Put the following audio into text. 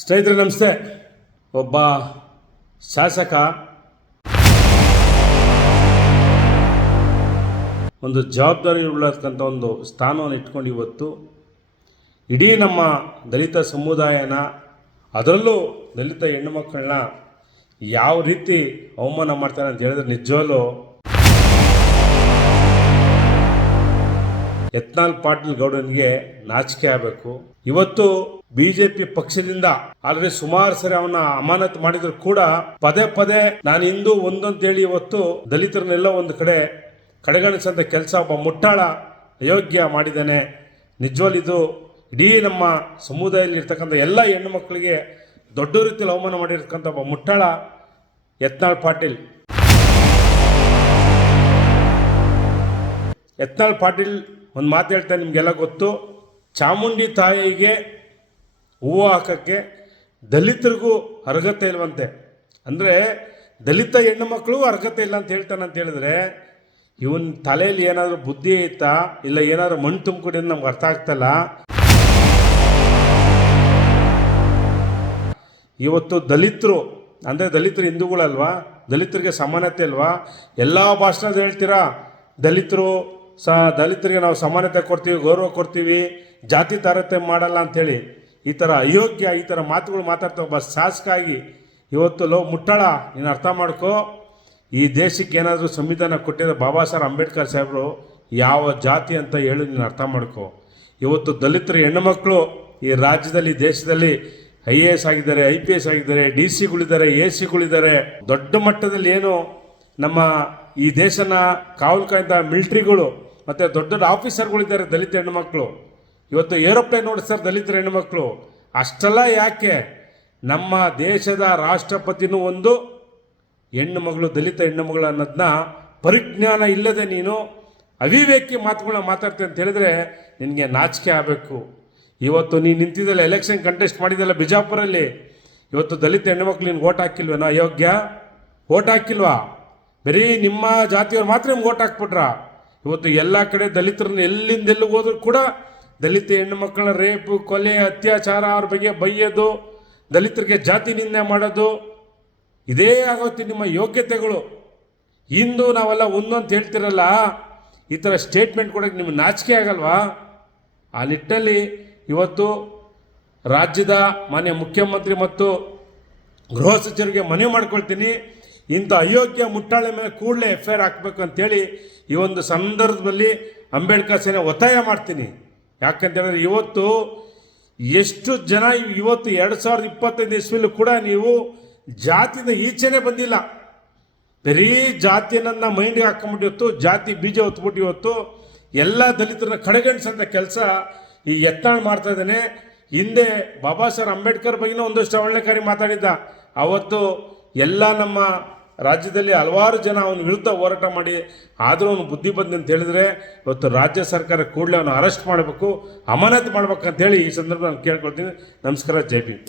ಸ್ನೇಹಿತರೆ ನಮಸ್ತೆ. ಒಬ್ಬ ಶಾಸಕ ಒಂದು ಜವಾಬ್ದಾರಿ ಉಳ್ಳತಕ್ಕಂಥ ಒಂದು ಸ್ಥಾನವನ್ನು ಇಟ್ಕೊಂಡು ಇವತ್ತು ಇಡೀ ನಮ್ಮ ದಲಿತ ಸಮುದಾಯನ, ಅದರಲ್ಲೂ ದಲಿತ ಹೆಣ್ಣು ಮಕ್ಕಳನ್ನ ಯಾವ ರೀತಿ ಅವಮಾನ ಮಾಡ್ತಾರೆ ಅಂತ ಹೇಳಿದ್ರೆ ನಿಜವಲ್ಲೂ ಯತ್ನಾಳ್ ಪಾಟೀಲ್ ಗೌಡನಿಗೆ ನಾಚಿಕೆ ಆಗಬೇಕು. ಇವತ್ತು ಬಿಜೆಪಿ ಪಕ್ಷದಿಂದ ಆಲ್ರೆಡಿ ಸುಮಾರು ಸರಿ ಅವನ್ನ ಅಮಾನತು ಮಾಡಿದ್ರು ಕೂಡ ಪದೇ ಪದೇ ನಾನು ಹಿಂದೂ ಒಂದಂತೇಳಿ ಇವತ್ತು ದಲಿತರನ್ನೆಲ್ಲ ಒಂದು ಕಡೆ ಕಡೆಗಣಿಸಂತ ಕೆಲಸ ಒಬ್ಬ ಮುಟ್ಟಾಳ ಅಯೋಗ್ಯ ಮಾಡಿದ್ದಾನೆ. ನಿಜವಲ್ಲಿ ಇದು ಇಡೀ ನಮ್ಮ ಸಮುದಾಯದಲ್ಲಿ ಇರ್ತಕ್ಕಂಥ ಎಲ್ಲ ಹೆಣ್ಣು ಮಕ್ಕಳಿಗೆ ದೊಡ್ಡ ರೀತಿಯಲ್ಲಿ ಅವಮಾನ ಮಾಡಿರ್ತಕ್ಕಂಥ ಒಬ್ಬ ಮುಟ್ಟಾಳ ಯತ್ನಾಳ್ ಪಾಟೀಲ್. ಯತ್ನಾಳ್ ಪಾಟೀಲ್ ಒಂದು ಮಾತು ಹೇಳ್ತಾನೆ, ನಿಮಗೆಲ್ಲ ಗೊತ್ತು. ಚಾಮುಂಡಿ ತಾಯಿಗೆ ಹೂವು ಹಾಕೋಕ್ಕೆ ದಲಿತರಿಗೂ ಅರ್ಹತೆ ಇಲ್ವಂತೆ. ಅಂದರೆ ದಲಿತ ಹೆಣ್ಣು ಮಕ್ಕಳು ಅರ್ಹತೆ ಇಲ್ಲ ಅಂತ ಹೇಳ್ತಾನೆ ಅಂತ ಹೇಳಿದ್ರೆ ಇವನ್ ತಲೆಯಲ್ಲಿ ಏನಾದರೂ ಬುದ್ಧಿ ಐತಾ ಇಲ್ಲ ಏನಾದರೂ ಮಣ್ಣು ತುಂಬಿಕೊಡಿ ಅಂತ ನಮ್ಗೆ ಅರ್ಥ ಆಗ್ತಲ್ಲ. ಇವತ್ತು ದಲಿತರು ಅಂದರೆ ದಲಿತರು ಹಿಂದೂಗಳಲ್ವಾ, ದಲಿತರಿಗೆ ಸಮಾನತೆ ಅಲ್ವಾ? ಎಲ್ಲ ಭಾಷಣದ ಹೇಳ್ತೀರಾ ದಲಿತರಿಗೆ ನಾವು ಸಮಾನತೆ ಕೊಡ್ತೀವಿ, ಗೌರವ ಕೊಡ್ತೀವಿ, ಜಾತಿ ತಾರತಮ್ಯ ಮಾಡಲ್ಲ ಅಂಥೇಳಿ ಈ ಥರ ಅಯೋಗ್ಯ ಈ ಥರ ಮಾತುಗಳು ಮಾತಾಡ್ತಾ ಒಬ್ಬ ಶಾಸಕ ಆಗಿ ಇವತ್ತು ಮುಟ್ಟಾಳ. ನೀನು ಅರ್ಥ ಮಾಡ್ಕೋ, ಈ ದೇಶಕ್ಕೆ ಏನಾದರೂ ಸಂವಿಧಾನ ಕೊಟ್ಟಿದ್ದ ಬಾಬಾ ಸಾಹೇಬ್ ಅಂಬೇಡ್ಕರ್ ಸಾಹೇಬರು ಯಾವ ಜಾತಿ ಅಂತ ಹೇಳಿ ನೀನು ಅರ್ಥ ಮಾಡ್ಕೋ. ಇವತ್ತು ದಲಿತರು ಹೆಣ್ಣುಮಕ್ಕಳು ಈ ರಾಜ್ಯದಲ್ಲಿ ದೇಶದಲ್ಲಿ IAS ಆಗಿದ್ದಾರೆ, IPS ಆಗಿದ್ದಾರೆ, DC ಗಳಿದ್ದಾರೆ, AC ಗಳಿದ್ದಾರೆ. ದೊಡ್ಡ ಮಟ್ಟದಲ್ಲಿ ಏನು ನಮ್ಮ ಈ ದೇಶನ ಕಾವಲು ಕಾಯ್ದ ಮಿಲಿಟ್ರಿಗಳು ಮತ್ತು ದೊಡ್ಡ ದೊಡ್ಡ ಆಫೀಸರ್ಗಳಿದ್ದಾರೆ ದಲಿತ ಹೆಣ್ಣುಮಕ್ಕಳು. ಇವತ್ತು ಏರೋಪ್ಲೇನ್ ಓಡಿಸ್ತಾರೆ ದಲಿತರ ಹೆಣ್ಣುಮಕ್ಕಳು. ಅಷ್ಟೆಲ್ಲ ಯಾಕೆ? ನಮ್ಮ ದೇಶದ ರಾಷ್ಟ್ರಪತಿನೂ ಒಂದು ಹೆಣ್ಣು ಮಗಳು, ದಲಿತ ಹೆಣ್ಣು ಮಗಳು ಅನ್ನೋದನ್ನ ಪರಿಜ್ಞಾನ ಇಲ್ಲದೆ ನೀನು ಅವಿವೇಕಿ ಮಾತುಗಳನ್ನ ಮಾತಾಡ್ತೀಯ ಅಂತ ಹೇಳಿದ್ರೆ ನಿನಗೆ ನಾಚಿಕೆ ಆಗಬೇಕು. ಇವತ್ತು ನೀನು ನಿಂತಿದ್ದಲ್ಲ, ಎಲೆಕ್ಷನ್ ಕಂಟೆಸ್ಟ್ ಮಾಡಿದಲ್ಲ ಬಿಜಾಪುರಲ್ಲಿ, ಇವತ್ತು ದಲಿತ ಹೆಣ್ಣುಮಕ್ಳು ನೀನು ಓಟ್ ಹಾಕಿಲ್ವೇನೋ? ಅಯೋಗ್ಯ, ಓಟ್ ಹಾಕಿಲ್ವಾ? ಬರೀ ನಿಮ್ಮ ಜಾತಿಯವ್ರು ಮಾತ್ರ ನಿಮ್ಗೆ ಓಟ್ ಹಾಕ್ಬಿಟ್ರ? ಇವತ್ತು ಎಲ್ಲ ಕಡೆ ದಲಿತರನ್ನ ಎಲ್ಲಿಂದೆಲ್ಲಿಗೆ ಹೋದ್ರು ಕೂಡ ದಲಿತ ಹೆಣ್ಣು ಮಕ್ಕಳ ರೇಪು, ಕೊಲೆ, ಅತ್ಯಾಚಾರ, ಅವ್ರ ಬಗ್ಗೆ ಬೈಯೋದು, ದಲಿತರಿಗೆ ಜಾತಿ ನಿಂದನೆ ಮಾಡೋದು, ಇದೇ ಆಗೋತಿ ನಿಮ್ಮ ಯೋಗ್ಯತೆಗಳು. ಇಂದು ನಾವೆಲ್ಲ ಒಂದೊಂದು ಹೇಳ್ತಿರಲ್ಲ, ಈ ಥರ ಸ್ಟೇಟ್ಮೆಂಟ್ ಕೊಡೋಕ್ಕೆ ನಿಮ್ಗೆ ನಾಚಿಕೆ ಆಗಲ್ವಾ? ಆ ನಿಟ್ಟಲ್ಲಿ ಇವತ್ತು ರಾಜ್ಯದ ಮಾನ್ಯ ಮುಖ್ಯಮಂತ್ರಿ ಮತ್ತು ಗೃಹ ಸಚಿವರಿಗೆ ಮನವಿ ಮಾಡ್ಕೊಳ್ತೀನಿ, ಇಂಥ ಅಯೋಗ್ಯ ಮುಟ್ಟಾಳೆ ಮೇಲೆ ಕೂಡಲೇ FIR ಹಾಕಬೇಕು ಅಂತೇಳಿ ಈ ಒಂದು ಸಂದರ್ಭದಲ್ಲಿ ಅಂಬೇಡ್ಕರ್ ಸೇನೆ ಒತ್ತಾಯ ಮಾಡ್ತೀನಿ. ಯಾಕಂತೇಳಿದ್ರೆ ಇವತ್ತು ಎಷ್ಟು ಜನ ಇವತ್ತು 2025 ಇಸ್ವಿಲೂ ಕೂಡ ನೀವು ಜಾತಿಯಿಂದ ಈಚೆನೇ ಬಂದಿಲ್ಲ. ಬರೀ ಜಾತಿಯನ್ನ ಮೈಂಡ್ಗೆ ಹಾಕೊಂಡ್ಬಿಟ್ಟು ಇವತ್ತು ಜಾತಿ ಬೀಜ ಹೊತ್ಬಿಟ್ಟು ಇವತ್ತು ಎಲ್ಲ ದಲಿತರನ್ನ ಕಡೆಗಣಿಸಂಥ ಕೆಲಸ ಈ ಯತ್ನಾಳ್ ಮಾಡ್ತಾ ಇದ್ದಾನೆ. ಹಿಂದೆ ಬಾಬಾ ಸಾಹೇಬ್ ಅಂಬೇಡ್ಕರ್ ಬಗ್ಗೆನೂ ಒಂದಷ್ಟು ಅವಹೇಳನಕಾರಿ ಮಾತಾಡಿದ್ದ. ಅವತ್ತು ಎಲ್ಲ ನಮ್ಮ ರಾಜ್ಯದಲ್ಲಿ ಹಲವಾರು ಜನ ಅವನ ವಿರುದ್ಧ ಹೋರಾಟ ಮಾಡಿ ಆದರೂ ಅವನು ಬುದ್ಧಿ ಬಂದು ಅಂತ ಹೇಳಿದ್ರೆ ಇವತ್ತು ರಾಜ್ಯ ಸರ್ಕಾರ ಕೂಡಲೇ ಅವನು ಅರೆಸ್ಟ್ ಮಾಡಬೇಕು, ಅಮಾನತು ಮಾಡ್ಬೇಕಂತೇಳಿ ಈ ಸಂದರ್ಭ ನಾನು ಕೇಳ್ಕೊಳ್ತೀನಿ. ನಮಸ್ಕಾರ, ಜೈ ಭೀಮ್.